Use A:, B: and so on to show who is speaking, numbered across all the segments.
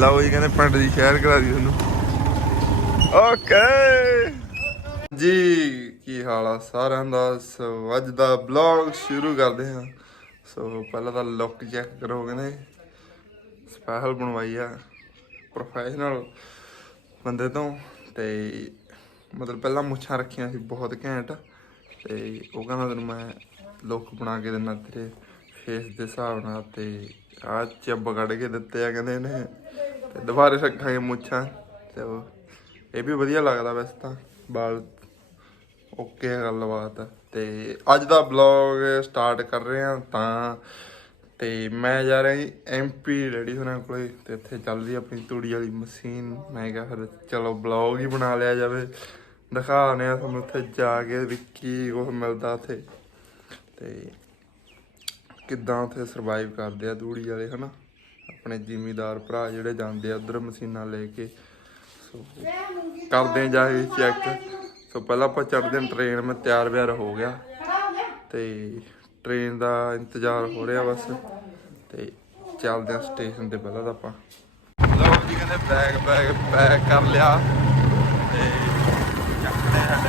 A: ਲਓ ਜੀ, ਕਹਿੰਦੇ ਪਿੰਡ ਦੀ ਸ਼ਹਿਰ ਕਰਾ ਦੀ ਤੁਹਾਨੂੰ ਓਕੇ ਜੀ, ਕੀ ਹਾਲ ਆ ਸਾਰਿਆਂ ਦਾ? ਸੋ ਅੱਜ ਦਾ ਬਲੌਗ ਸ਼ੁਰੂ ਕਰਦੇ ਹਾਂ। ਸੋ ਪਹਿਲਾਂ ਤਾਂ ਲੁੱਕ ਚੈੱਕ ਕਰੋ ਕਹਿੰਦੇ। ਸਪੈਸ਼ਲ ਬਣਵਾਈ ਆ। ਪ੍ਰੋਫੈਸ਼ਨਲ ਬੰਦੇ ਤੋਂ। ਤੇ ਮਤਲਬ ਪਹਿਲਾਂ ਮੁੱਛਾਂ ਰੱਖੀਆਂ ਸੀ, ਬਹੁਤ ਘੈਂਟ। ਤੇ ਉਹ ਕਹਿੰਦਾ ਤੈਨੂੰ ਮੈਂ ਲੁੱਕ ਬਣਾ ਕੇ ਦਿੰਦਾ ਤੇਰੇ ਫੇਸ ਦੇ ਹਿਸਾਬ ਨਾਲ ਤੇ ਆ ਚੱਬ ਕੱਢ ਕੇ ਦਿੱਤੇ ਆ ਕਹਿੰਦੇ ਨੇ ਤੇ ਦੁਬਾਰੇ ਰੱਖਾਂਗੇ ਮੁੱਛਾਂ ਤੇ ਉਹ, ਇਹ ਵੀ ਵਧੀਆ ਲੱਗਦਾ ਵੈਸੇ ਤਾਂ, ਬਾਲ ਓਕੇ ਗੱਲਬਾਤ। ਆ। ਤੇ ਅੱਜ ਦਾ ਬਲੌਗ ਸਟਾਰਟ ਕਰ ਰਹੇ ਹਾਂ ਤਾਂ, ਤੇ ਮੈਂ ਜਾ ਰਿਹਾ ਜੀ ਐਮਪੀ ਰੈਡੀ ਹੋਣਾ ਕੋਲੇ ਤੇ ਇੱਥੇ ਚੱਲ ਰਹੀ ਆਪਣੀ ਤੂੜੀ ਵਾਲੀ ਮਸ਼ੀਨ। ਮੈਂ ਕਿਹਾ ਫਿਰ ਚਲੋ ਬਲੌਗ ਹੀ ਬਣਾ ਲਿਆ ਜਾਵੇ। ਦਿਖਾਉਂਦੇ ਆ ਤੁਹਾਨੂੰ ਉੱਥੇ ਜਾ ਕੇ ਵੀ ਕੀ ਉਹ ਮਿਲਦਾ ਉੱਥੇ। ਤੇ ਕਿੱਦਾਂ ਉੱਥੇ ਸਰਵਾਈਵ ਕਰਦੇ ਆ ਤੂੜੀ ਵਾਲੇ, ਹਨਾ? ਆਪਣੇ ਜ਼ਿਮੀਦਾਰ ਭਰਾ ਜਿਹੜੇ ਜਾਂਦੇ ਆ, ਉਧਰ ਮਸ਼ੀਨਾਂ ਲੈ ਕੇ। ਸੋ, ਕਰਦੇ ਜਾ ਕੇ ਚੈੱਕ ਸੋ, ਪਹਿਲਾਂ ਆਪਾਂ ਚੜਦੇ ਹਾਂ ਟ੍ਰੇਨ ਮੈਂ ਤਿਆਰ ਬਿਆਰ ਹੋ ਗਿਆ। ਤੇ ਟ੍ਰੇਨ ਦਾ ਇੰਤਜ਼ਾਰ ਹੋ ਰਿਹਾ ਬਸ। ਤੇ ਚੱਲਦੇ ਹਾਂ ਸਟੇਸ਼ਨ ਤੇ ਪਹਿਲਾਂ ਤਾਂ ਆਪਾਂ। ਲਓ ਜੀ, ਕਹਿੰਦੇ ਬੈਗ ਬੈਗ ਪੈਕ ਕਰ ਲਿਆ। ਤੇ ਚੱਕਦੇ ਆ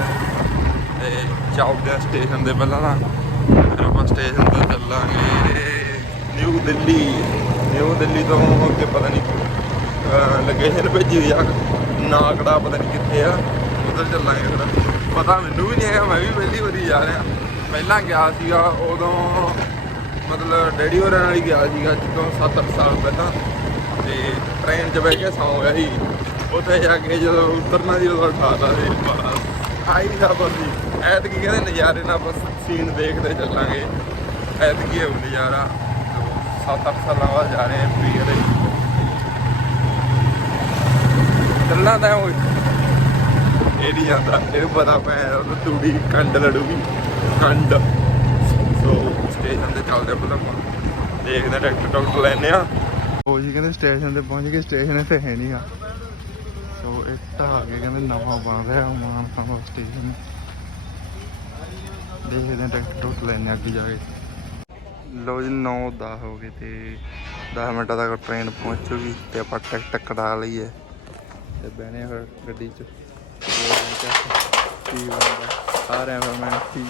A: ਤੇ ਚੱਲਦੇ ਆ ਸਟੇਸ਼ਨ ਦੇ ਪਹਿਲਾਂ ਤਾਂ। ਫਿਰ ਆਪਾਂ ਸਟੇਸ਼ਨ ਦਿੱਲੀ, ਨਿਊ ਦਿੱਲੀ ਤੋਂ ਅੱਗੇ ਪਤਾ ਨਹੀਂ ਲੋਕੇਸ਼ਨ ਭੇਜੀ ਹੋਈ ਆ ਨਾਕੜਾ ਪਤਾ ਨਹੀਂ ਕਿੱਥੇ ਆ, ਉਧਰ ਚੱਲਾਂਗੇ ਫਿਰ ਪਤਾ ਮੈਨੂੰ ਵੀ ਨਹੀਂ ਹੈਗਾ, ਮੈਂ ਵੀ ਪਹਿਲੀ ਵਾਰੀ ਜਾ ਰਿਹਾ। ਪਹਿਲਾਂ ਗਿਆ ਸੀਗਾ ਉਦੋਂ, ਮਤਲਬ ਡੈਡੀ ਹੋਰਾਂ ਨਾਲ ਹੀ ਗਿਆ ਸੀਗਾ, ਜਦੋਂ 7-8 ਸਾਲ ਪਹਿਲਾਂ। ਤੇ ਟ੍ਰੇਨ 'ਚ ਬਹਿ ਕੇ ਸੌਂ ਗਿਆ ਸੀ। ਉੱਥੇ ਜਾ ਕੇ ਜਦੋਂ ਉਤਰਨਾ ਸੀ, ਉਦੋਂ ਉਠਾਤਾ ਸੀ। ਬਸ, ਆਈ ਨਹੀਂ ਸਭ ਜੀ ਐਤਕੀ ਕਹਿੰਦੇ ਨਜ਼ਾਰੇ ਨਾਲ ਬਸ ਸੀਨ ਦੇਖਦੇ ਚੱਲਾਂਗੇ। ਐਤਕੀ ਹੈ ਉਹ ਨਜ਼ਾਰਾ। 7-8 ਸਾਲਾਂ ਬਾਅਦ ਜਾ ਰਹੇ ਹਾਂ ਪੀ ਦੇ ਚੱਲਣਾ ਤਾਂ ਉਹ ਇਹ ਨਹੀਂ ਜਾਂਦਾ ਇਹਨੂੰ ਪਤਾ ਪੈ ਉਹ ਤੂੜੀ, ਕੰਡ ਲੜੂਗੀ, ਕੰਡ। ਸੋ ਸਟੇਸ਼ਨ ਤੇ ਚੱਲਦੇ ਪਹਿਲਾਂ ਦੇਖਦੇ ਆ ਡਾਕਟਰ ਡਾਕਟਰ ਲੈਨੇ ਆ। ਉਹ ਜੀ ਕਹਿੰਦੇ ਸਟੇਸ਼ਨ ਤੇ ਪਹੁੰਚ ਗਏ ਸਟੇਸ਼ਨ ਇੱਥੇ ਹੈ ਨਹੀਂ ਆ। ਸੋ ਇਹ ਢਾਹ ਕੇ ਕਹਿੰਦੇ ਨਵਾਂ ਬਣ ਰਿਹਾ, ਮਾਨ ਸਟੇਸ਼ਨ ਦੇਖਦੇ ਆ ਡਾਕਟਰ ਡਾਕਟਰ ਲੈਨੇ ਅੱਗੇ ਜਾ ਕੇ। ਲੋ ਜੀ 9 10 ਹੋ ਗਏ ਤੇ 10 ਮਿੰਟਾਂ ਤੱਕ ਟ੍ਰੇਨ ਪਹੁੰਚੂਗੀ ਤੇ ਆਪਾਂ ਟਿਕਟ ਕਟਾ ਲਈ ਹੈ ਤੇ ਬਹਿਨੇ ਫਿਰ ਗੱਡੀ 'ਚ। ਦੇਖਦੇ ਹਾਂ ਕੀ ਬਣਦਾ? ਆ ਰਿਹਾ ਫਿਰ ਮੈਂ ਕੀ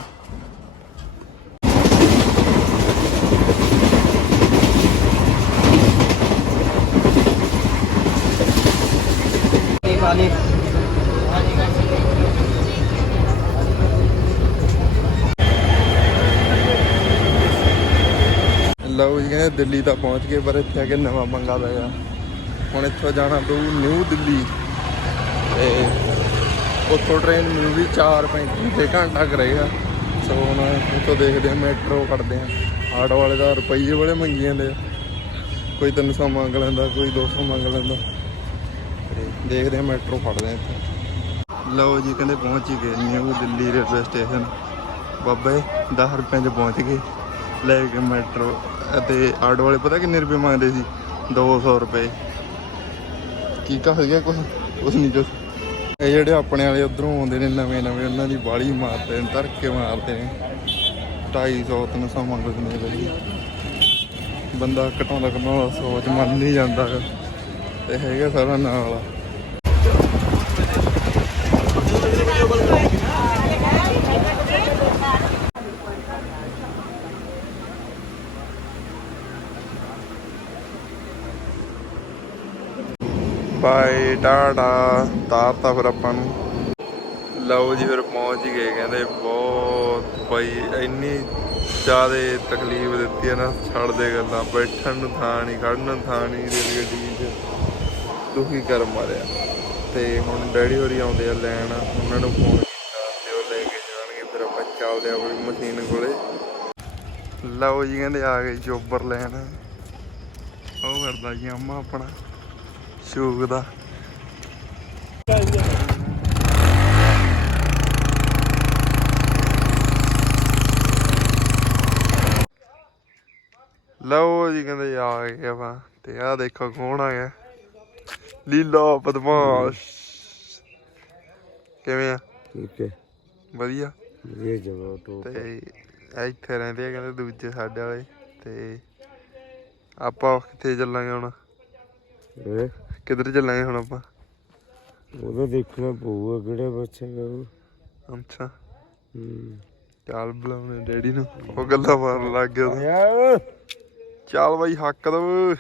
B: वाले
A: ਲਓ ਜੀ, ਕਹਿੰਦੇ ਦਿੱਲੀ ਤਾਂ ਪਹੁੰਚ ਗਏ, ਪਰ ਇੱਥੇ ਆ ਕੇ ਨਵਾਂ ਪੰਗਾ ਪੈ ਗਿਆ। ਹੁਣ ਇੱਥੋਂ ਜਾਣਾ ਪਊ ਨਿਊ ਦਿੱਲੀ। ਤੇ ਉੱਥੋਂ ਟ੍ਰੇਨ ਮਿਲੂਗੀ 4.5 ਘੰਟਾ ਕਰੇਗਾ ਸੋ ਹੁਣ ਉੱਥੋਂ ਦੇਖਦੇ ਆ ਮੈਟਰੋ ਕੱਢਦੇ ਆ ਆਟੋ ਵਾਲੇ ਦਾ ਰੁਪਈਏ ਬੜੇ ਮੰਗੀ ਜਾਂਦੇ ਆ। ਕੋਈ 300 ਮੰਗ ਲੈਂਦਾ, ਕੋਈ 200 ਮੰਗ ਲੈਂਦਾ। ਤੇ ਦੇਖਦੇ ਆ ਮੈਟਰੋ ਫੜਦੇ ਆ ਇੱਥੇ। ਲਓ ਜੀ, ਕਹਿੰਦੇ ਪਹੁੰਚ ਹੀ ਗਏ, ਨਿਊ ਦਿੱਲੀ ਰੇਲਵੇ ਸਟੇਸ਼ਨ। ਬਾਬੇ 10 ਰੁਪਏ 'ਚ ਪਹੁੰਚ ਗਏ। ਲੈ ਕੇ ਮੈਟਰੋ ਅਤੇ ਆਟੋ ਵਾਲੇ ਪਤਾ ਕਿੰਨੇ ਰੁਪਏ ਮੰਗਦੇ ਸੀ? 200 ਰੁਪਏ। ਕੀ ਕਹ ਗਿਆ ਕੁਛ? ਕੁਛ ਨਹੀਂ ਕੁਛ। ਇਹ ਜਿਹੜੇ ਆਪਣੇ ਵਾਲੇ ਉਧਰੋਂ ਆਉਂਦੇ ਨੇ ਨਵੇਂ ਨਵੇਂ, ਉਹਨਾਂ ਦੀ ਬਾਲੀ ਮਾਰਦੇ ਨੇ ਧਰਕੇ ਮਾਰਦੇ ਨੇ। 250 300 ਮੰਗਦੇ ਨੇ ਬਈ। ਬੰਦਾ ਘਟਾਉਂਦਾ ਘਟਾਉਂਦਾ ਸੋਚ ਮੰਨ ਨਹੀਂ ਜਾਂਦਾ। ਗਾ। ਹੈਗਾ ਸਾਰਾ ਨਾਲ ਬਾਏ ਟਾਟਾ ਤਾਰਤਾ ਫਿਰ ਆਪਾਂ ਨੂੰ। ਲਓ ਜੀ ਫਿਰ ਪਹੁੰਚ ਹੀ ਗਏ ਕਹਿੰਦੇ, ਬਹੁਤ ਬਈ, ਇੰਨੀ ਜ਼ਿਆਦਾ ਤਕਲੀਫ ਦਿੱਤੀ ਹੈ ਨਾ ਛੱਡ ਦੇ ਗੱਲਾਂ। ਬੈਠਣ ਨੂੰ ਥਾਂ ਨਹੀਂ ਖੜਨ ਨੂੰ ਥਾਂ ਨਹੀਂ ਰੇਲ ਗੱਡੀ 'ਚ। ਦੁਖੀ ਕਰ ਮਾਰਿਆ। ਤੇ ਹੁਣ ਡੈਡੀ ਹੋਰੀ ਆਉਂਦੇ ਆ ਲੈਣ, ਉਹਨਾਂ ਨੂੰ ਫੋਨ ਕੀਤਾ ਤੇ ਉਹ ਲੈ ਕੇ ਜਾਣਗੇ। ਫਿਰ ਆਪਾਂ ਚੱਲਦੇ ਆ ਆਪਣੀ ਮਸ਼ੀਨ ਕੋਲੇ। ਲਓ ਜੀ ਕਹਿੰਦੇ ਆ ਗਏ ਜੋਬਰ ਲੈਣ। ਉਹ ਕਰਦਾ ਜੀ ਅੰਮਾ ਆਪਣਾ। ਸ਼ੂਕ ਦਾ ਲਓ ਜੀ ਕਹਿੰਦੇ ਆ ਗਏ ਆਪਾਂ ਤੇ ਆ ਦੇਖੋ ਕੌਣ ਆ ਗਿਆ। ਲੀਲਾ ਬਦਮਾਸ਼। ਕਿਵੇਂ ਆ?
B: ਠੀਕ ਹੈ।
A: ਵਧੀਆ।
B: ਵਧੀਆ ਜਵਾਬ ਟੋਪ
A: ਤੇ ਇੱਥੇ ਰਹਿੰਦੇ ਆ ਕਹਿੰਦੇ ਦੂਜੇ ਸਾਡੇ ਵਾਲੇ ਤੇ ਆਪਾਂ ਕਿੱਥੇ ਚੱਲਾਂਗੇ ਹੁਣ?
B: ਹੈ
A: ਕਿੱਧਰ ਚੱਲਾਂਗੇ ਹੁਣ ਆਪਾਂ?
B: ਉਹਦਾ ਦੇਖਣਾ ਪਊਗਾ ਕਿਹੜਾ ਬੱਚਾ ਗਾ ਉਹ।
A: ਅੱਛਾ।
B: ਹੂੰ।
A: ਚੱਲ ਬੁਲਾਉਣੇ ਡੈਡੀ ਨੂੰ। ਉਹ ਗੱਲਾਂ ਮਾਰਨ ਲੱਗ ਗਿਆ ਉਦੋਂ।
B: ਯਾ
A: ਚੱਲ ਬਾਈ ਹੱਕ ਦੋ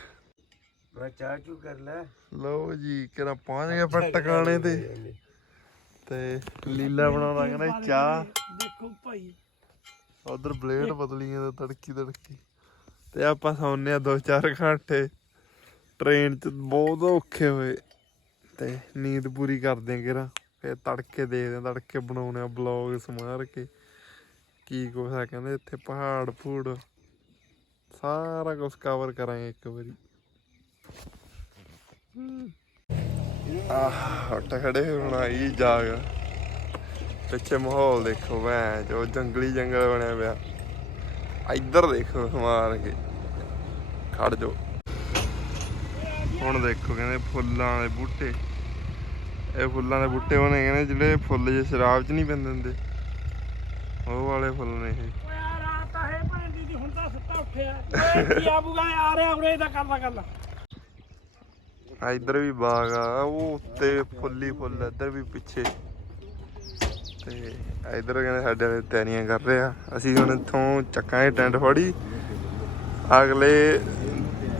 B: ਮੈਂ ਚਾਹ ਚੂ ਕਰ ਲੈ।
A: ਲਓ ਜੀ ਕਿਹੜਾ ਪਹੁੰਚ ਗਏ ਟਿਕਾਣੇ ਤੇ। ਤੇ ਲੀਲਾ ਬਣਾਉਂਦਾ ਕਹਿੰਦਾ ਚਾਹ।
C: ਦੇਖੋ ਭਾਈ।
A: ਉਧਰ ਬਲੇਡ ਬਦਲੀਆਂ ਦਾ ਤੜਕੀ ਤੜਕੀ। ਤੇ ਆਪਾਂ ਸੌਂਨੇ ਆ ਦੋ ਚਾਰ ਘੰਟੇ। ਟ੍ਰੇਨ 'ਚ ਬਹੁਤ ਔਖੇ ਹੋਏ। ਤੇ ਨੀਂਦ ਪੂਰੀ ਕਰਦੇ ਆ ਕਿਰਾ ਫਿਰ ਤੜਕੇ ਦੇਖਦੇ ਆ, ਤੜਕੇ ਬਣਾਉਣੇ ਆ ਬਲੌਗ ਸਮਾਰ ਕੇ। ਕੀ ਕੁਛ ਆ ਕਹਿੰਦੇ, ਇੱਥੇ ਪਹਾੜ ਪੂੜ। ਸਾਰਾ ਕੁਝ ਕਵਰ ਕਰਾਂਗੇ ਇੱਕ ਵਾਰੀ। ਆਹ ਹਟ ਖੜੇ ਹੁਣ ਆਈ ਜਾਗ। ਪਿੱਛੇ ਮਾਹੌਲ ਦੇਖੋ ਮੈਂ ਜੋ ਜੰਗਲੀ ਜੰਗਲ ਬਣਿਆ ਪਿਆ। ਇੱਧਰ ਦੇਖੋ ਮਾਰ ਕੇ। ਖੜ ਜੋ ਹੁਣ ਦੇਖੋ ਕਹਿੰਦੇ ਫੁੱਲਾਂ ਦੇ ਬੂਟੇ। ਇਹ ਫੁੱਲਾਂ ਦੇ ਬੂਟੇ ਉਹਨੇ ਕਹਿੰਦੇ ਜਿਹੜੇ ਫੁੱਲ ਜੇ ਸ਼ਰਾਬ 'ਚ ਨਹੀਂ ਪੈਂਦੇ ਹੁੰਦੇ। ਉਹ ਵਾਲੇ ਫੁੱਲ ਨੇ ਇਹ।
C: ਓਏ ਆ ਰਾਤ ਆ ਹੈ ਭੈਣ ਦੀ ਦੀ ਹੁਣ ਤਾਂ ਸੁੱਤਾ ਉੱਠਿਆ। ਓਏ ਕੀ ਆਬੂਗਾ ਆ ਰਿਹਾ ਉਰੇ ਦਾ ਕਰਦਾ ਗੱਲ।
A: ਆ ਇੱਧਰ ਵੀ ਬਾਗ ਆ ਉਹ ਉੱਤੇ ਫੁੱਲੀ ਫੁੱਲ ਆ, ਇੱਧਰ ਵੀ ਪਿੱਛੇ। ਤੇ ਇੱਧਰ ਕਹਿੰਦੇ ਸਾਡੇ ਵਾਲੇ ਤਿਆਰੀਆਂ ਕਰ ਰਹੇ ਆ। ਅਸੀਂ ਹੁਣ ਇੱਥੋਂ ਚੱਕਾਂਗੇ ਟੈਂਟ ਫੜੀ। ਅਗਲੇ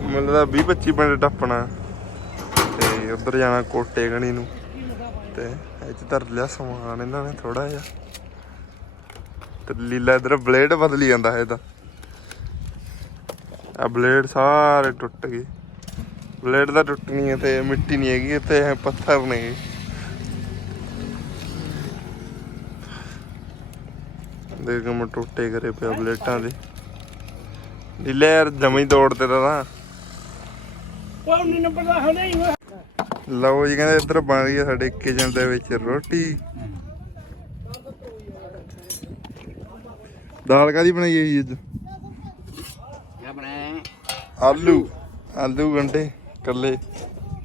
A: ਮਤਲਬ ਦਾ 20 25 ਮਿੰਟ ਟੱਪਣਾ। ਤੇ ਉੱਧਰ ਜਾਣਾ ਕੋਟੇ ਗਣੀ ਨੂੰ। ਤੇ ਇੱਥੇ ਧਰ ਲਿਆ ਸਮਾਨ ਇਹਨਾਂ ਨੇ ਥੋੜਾ ਜਿਹਾ। ਤੇ ਲੀਲਾ ਇਧਰ ਬਲੇਡ ਬਦਲੀ ਜਾਂਦਾ ਹੈ ਇਹਦਾ। ਆ ਬਲੇਡ ਸਾਰੇ ਟੁੱਟ ਗਏ। ਬਲੇਡ ਦਾ ਟੁੱਟਣੀ ਹੈ ਤੇ ਮਿੱਟੀ ਨਹੀਂ ਹੈਗੀ, ਇੱਥੇ ਇਹ ਪੱਥਰ ਨੇ। ਦੇਖ ਮੈਂ ਟੁੱਟੇ ਕਰੇ ਪਿਆ ਬਲੇਟਾਂ ਦੇ। ਨੀਲੇ ਯਾਰ ਜਮੀ ਤੋੜਤੇ ਤਾਂ। ਨਾ
C: ਓਏ 19 ਨੰਬਰ ਦਾ ਹੋ ਨਹੀਂ ਓਏ
A: ਲਓ ਜੀ ਕਹਿੰਦੇ ਇੱਧਰ ਬਣ ਰਹੀ ਹੈ ਸਾਡੇ ਕਿਚਨ ਦੇ ਵਿੱਚ ਰੋਟੀ। ਦਾਲ ਕਾਦੀ ਬਣਾਈ ਹੈ ਜੀ ਅੱਜ? ਆਲੂ। ਆਲੂ ਗੰਡੇ ਕੱਲੇ।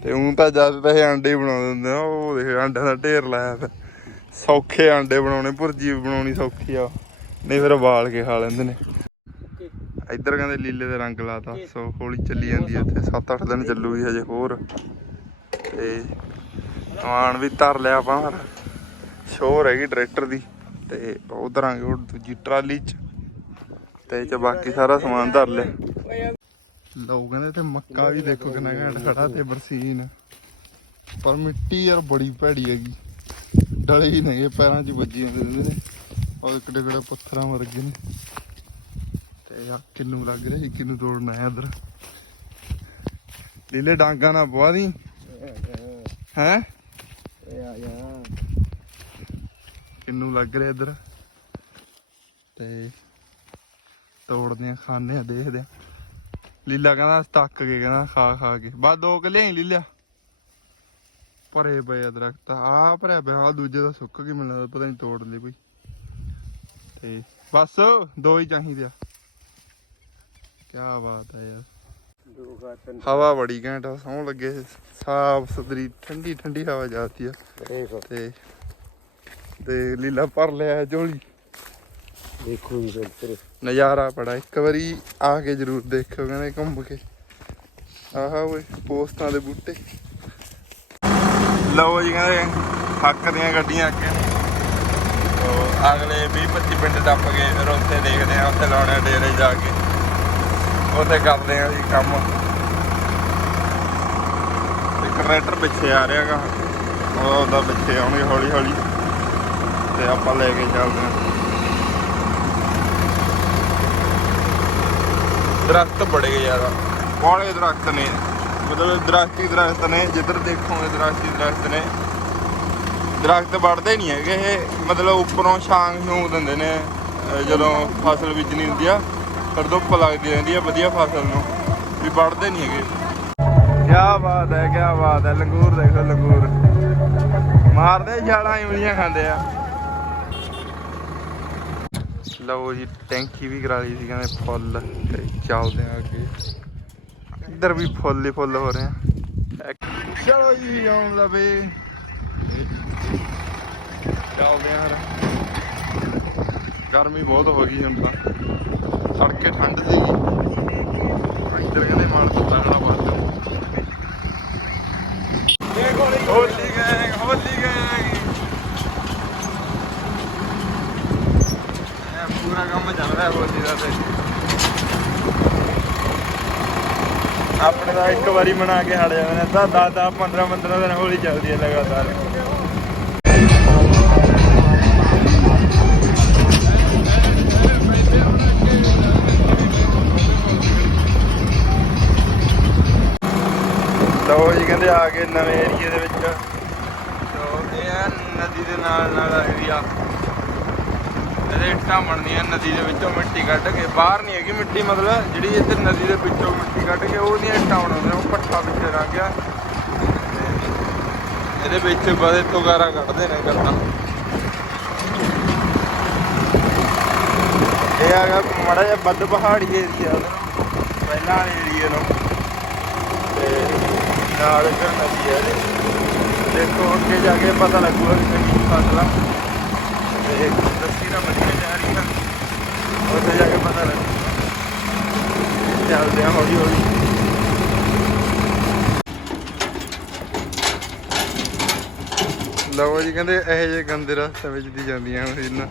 A: ਤੇ ਉਂ ਤਾਂ ਜਦ ਤਾਂ ਇਹ ਆਂਡੇ ਬਣਾਉਂਦੇ ਹੁੰਦੇ ਆ। ਉਹ ਦੇਖ ਆਂਡਿਆਂ ਦਾ ਢੇਰ ਲਾਇਆ ਪਿਆ। ਸੌਖੇ ਆਂਡੇ ਬਣਾਉਣੇ ਭੁਰਜੀ ਬਣਾਉਣੀ ਸੌਖੀ ਆ। ਨਹੀਂ ਫਿਰ ਉਬਾਲ ਕੇ ਖਾ ਲੈਂਦੇ ਨੇ। ਇੱਧਰ ਕਹਿੰਦੇ ਲੀਲੇ ਦੇ ਰੰਗ ਲਾਤਾ, ਸੋ ਹੌਲੀ ਚੱਲੀ ਜਾਂਦੀ ਹੈ ਇੱਥੇ। 7-8 ਦਿਨ ਚੱਲੂਗੀ ਹਜੇ ਹੋਰ। ਤੇ ਸਮਾਨ ਵੀ ਧਰ ਲਿਆ ਆਪਾਂ ਫਿਰ ਸ਼ੋਰ ਹੈਗੀ ਟਰੈਕਟਰ ਦੀ। ਤੇ ਉਧਰ ਆਂਗੇ ਉਹ ਦੂਜੀ ਟਰਾਲੀ 'ਚ। ਤੇ 'ਚ ਬਾਕੀ ਸਾਰਾ ਸਮਾਨ ਧਰ ਲਿਆ। ਲੋਕ ਕਹਿੰਦੇ ਤੇ ਮੱਕਾ ਵੀ ਦੇਖੋ ਕਿੰਨਾ ਘੈਂਟ ਖੜਾ ਤੇ ਬਰਸੀਨ। ਪਰ ਮਿੱਟੀ ਯਾਰ ਬੜੀ ਭੈੜੀ ਹੈਗੀ। ਡਲੇ ਹੀ ਨਹੀਂ ਪੈਰਾਂ 'ਚ ਵੱਜੀ ਜਾਂਦੇ ਰਹਿੰਦੇ ਨੇ ਔਰ ਕਿੱਡੇ ਕਿੱਡੇ ਪੱਥਰਾਂ ਵਰਗੇ ਨੇ। ਤੇ ਆ, ਕਿੰਨੂ ਲੱਗ ਰਿਹਾ ਸੀ, ਕਿੰਨੂ ਤੋੜਨਾ ਹੈ ਇਧਰ। ਲੀਲੇ ਡਾਂਗਾ ਨਾ ਪਵਾ ਦੀ। ਹੈ?
B: ਆ
A: ਕਿੰਨੂ ਲੱਗ ਰਿਹਾ ਇਧਰ। ਤੇ ਤੋੜਦੇ ਆ ਖਾਣੇ ਆ, ਦੇਖਦੇ ਆ। ਲੀਲਾ ਕਹਿੰਦਾ ਤੱਕ ਕੇ ਕਹਿੰਦਾ, ਖਾ ਖਾ ਕੇ। ਬਾਅਦ ਦੋ ਕਿ ਲਿਆਈ ਲੀਲਾ। ਭਰੇ ਪਏ ਆ ਦਰਖਤ। ਆ ਭਰਿਆ ਪਿਆ, ਆਹ ਦੂਜੇ ਦਾ ਸੁੱਕ ਗਈ ਮੈਨੂੰ ਪਤਾ ਨਹੀਂ ਤੋੜ ਲਈ ਕੋਈ। ਤੇ ਬਸ, ਦੋ ਹੀ ਚਾਹੀਦੇ ਆ। ਕੀ ਬਾਤ ਹੈ ਯਾਰ। ਹਵਾ ਬੜੀ ਘੈਂਟ ਆ ਸੌਂ ਲੱਗੇ ਸਾਫ਼ ਸੁਥਰੀ ਠੰਡੀ ਠੰਡੀ ਹਵਾ ਜਾਂਦੀ ਆ।
B: ਦੇਖੋ
A: ਤੇ ਤੇ ਲੀਲਾ ਭਰ ਲਿਆ ਝੋਲੀ।
B: ਦੇਖੋ ਜੀ
A: ਨਜ਼ਾਰਾ ਬੜਾ ਇੱਕ ਵਾਰੀ ਆ ਕੇ ਜਰੂਰ ਦੇਖਿਓ ਕਹਿੰਦੇ ਘੁੰਮ ਕੇ। ਆਹਾ ਓਏ ਪੋਸਟਾਂ ਦੇ ਬੂਟੇ। ਲਓ ਜੀ ਕਹਿੰਦੇ ਹੱਕ ਦੀਆਂ ਗੱਡੀਆਂ ਅੱਗੇ। ਅਗਲੇ 20 25 ਮਿੰਟ ਟੱਪ ਗਏ ਫਿਰ ਉੱਥੇ ਦੇਖਦੇ ਆ ਉੱਥੇ ਲਾਉਣੇ ਡੇਰੇ ਜਾ ਕੇ। ਉੱਥੇ ਕਰਦੇ ਆ ਜੀ ਕੰਮ। ਇੱਕ ਟਰੈਕਟਰ ਪਿੱਛੇ ਆ ਰਿਹਾਗਾ ਉਹ ਉਹਦਾ ਪਿੱਛੇ ਆਉਣਗੇ ਹੌਲੀ ਹੌਲੀ ਤੇ ਆਪਾਂ ਲੈ ਕੇ ਚੱਲਦੇ ਆ। ਦਰਖਤ ਬੜੇ ਜ਼ਿਆਦਾ। ਬੜੇ ਦਰਖਤ ਨੇ। ਮਤਲਬ ਦਰਖਤ ਹੀ ਦਰਖਤ ਨੇ। ਜਿੱਧਰ ਦੇਖੋਗੇ ਦਰਖਤ ਹੀ ਦਰਖਤ ਨੇ। ਦਰਖਤ ਵੱਢਦੇ ਨਹੀਂ ਹੈਗੇ ਇਹ। ਮਤਲਬ ਉੱਪਰੋਂ ਛਾਂ ਨੂੰ ਦਿੰਦੇ ਨੇ। ਜਦੋਂ ਫਸਲ ਬੀਜਣੀ ਹੁੰਦੀ ਆ। ਫਿਰ ਧੁੱਪ ਲੱਗਦੀ ਰਹਿੰਦੀ ਆ ਵਧੀਆ ਫਸਲ ਨੂੰ, ਵੀ ਵੱਢਦੇ ਨਹੀਂ ਹੈਗੇ। ਕੀ ਬਾਤ ਹੈ ਕੀ ਬਾਤ ਹੈ, ਲੰਗੂਰ ਦੇਖੋ ਲੰਗੂਰ। ਮਾਰਦੇ ਛਾਲਾਂ ਇਮਲੀਆਂ ਖਾਂਦੇ ਆ। ਲਓ ਜੀ, ਟੈਂਕੀ ਵੀ ਕਰਾ ਲਈ ਸੀ, ਕਹਿੰਦੇ ਫੁੱਲ ਤੇ ਚੱਲਦੇ ਆ ਅੱਗੇ। ਇੱਧਰ ਵੀ ਫੁੱਲ ਹੀ ਫੁੱਲ ਹੋ ਰਹੇ ਆ। ਚਲੋ ਜੀ, ਆਉਣ ਲਵੇ ਚੱਲਦੇ ਆ ਗਰਮੀ ਬਹੁਤ ਹੋ ਗਈ ਹੁਣ ਤਾਂ। ਸੜਕੇ ਠੰਡ ਸੀਗੀ ਇੱਧਰ ਕਹਿੰਦੇ ਮਾਲ ਤੋਂ ਤਗੜਾ ਵੱਧ ਬੋਲੀ ਗਏ ਇਹ ਪੂਰਾ ਕੰਮ ਚੱਲ ਰਿਹਾ ਹੋਲੀ ਦਾ ਤੇ। ਆਪਣੇ ਦਾ ਇੱਕ ਵਾਰੀ ਮਨਾ ਕੇ ਹਟ ਜਾਂਦੇ ਨੇ ਤਾਂ 10 10 15 15 ਦਿਨ ਹੋਲੀ ਚੱਲਦੀ ਹੈ ਲਗਾਤਾਰ। ਕਹਿੰਦੇ ਆ ਗਏ ਨਵੇਂ ਏਰੀਏ ਦੇ ਵਿੱਚ। ਤੋ ਇਹ ਆ ਨਦੀ ਦੇ ਨਾਲ ਨਾਲ ਏਰੀਆ ਇਹਦੇ ਇੱਟਾਂ ਬਣਦੀਆਂ ਨਦੀ ਦੇ ਵਿੱਚੋਂ ਮਿੱਟੀ ਕੱਢ ਕੇ। ਬਾਹਰ ਨਹੀਂ ਹੈਗੀ ਮਿੱਟੀ, ਮਤਲਬ ਜਿਹੜੀ ਇੱਧਰ ਨਦੀ ਦੇ ਵਿੱਚੋਂ ਮਿੱਟੀ ਕੱਢ ਕੇ ਉਹਦੀਆਂ ਇੱਟਾਂ ਬਣਾਉਂਦੇ ਉਹ ਪੱਠਾ ਪਿੱਛੇ ਰਹਿ ਗਿਆ। ਤੇ ਇਹਦੇ ਵਿੱਚ ਬੜੇ ਤੁਗਾਰਾ ਕੱਢਦੇ ਨੇ ਕਰਤਾ ਇਹ ਹੈਗਾ ਮਾੜਾ ਜਿਹਾ ਬੱਦ ਪਹਾੜੀ ਏਰੀਆ ਪਹਿਲਾਂ ਵਾਲੇ ਏਰੀਏ ਨੂੰ। ਤੇ ਨਾਲ ਇੱਧਰ ਨਦੀ ਹੈ। ਦੇਖੋ, ਅੱਗੇ ਜਾ ਕੇ ਪਤਾ ਲੱਗੂਗਾ ਕਿ ਕਿੰਨੀ ਫਸਲ ਤੇ ਦੱਸੀ ਨਾ ਮੱਡੀਆਂ ਜਾ ਰਹੀਆਂ ਉੱਥੇ ਜਾ ਕੇ ਪਤਾ ਲੱਗੂ। ਚੱਲਦੇ ਆ ਹੌਲੀ ਹੌਲੀ। ਲਓ ਜੀ, ਕਹਿੰਦੇ ਇਹੋ ਜਿਹੇ ਗੰਦੇ ਰਸਤੇ ਵਿੱਚ ਦੀ ਜਾਂਦੀਆਂ ਮਸ਼ੀਨਾਂ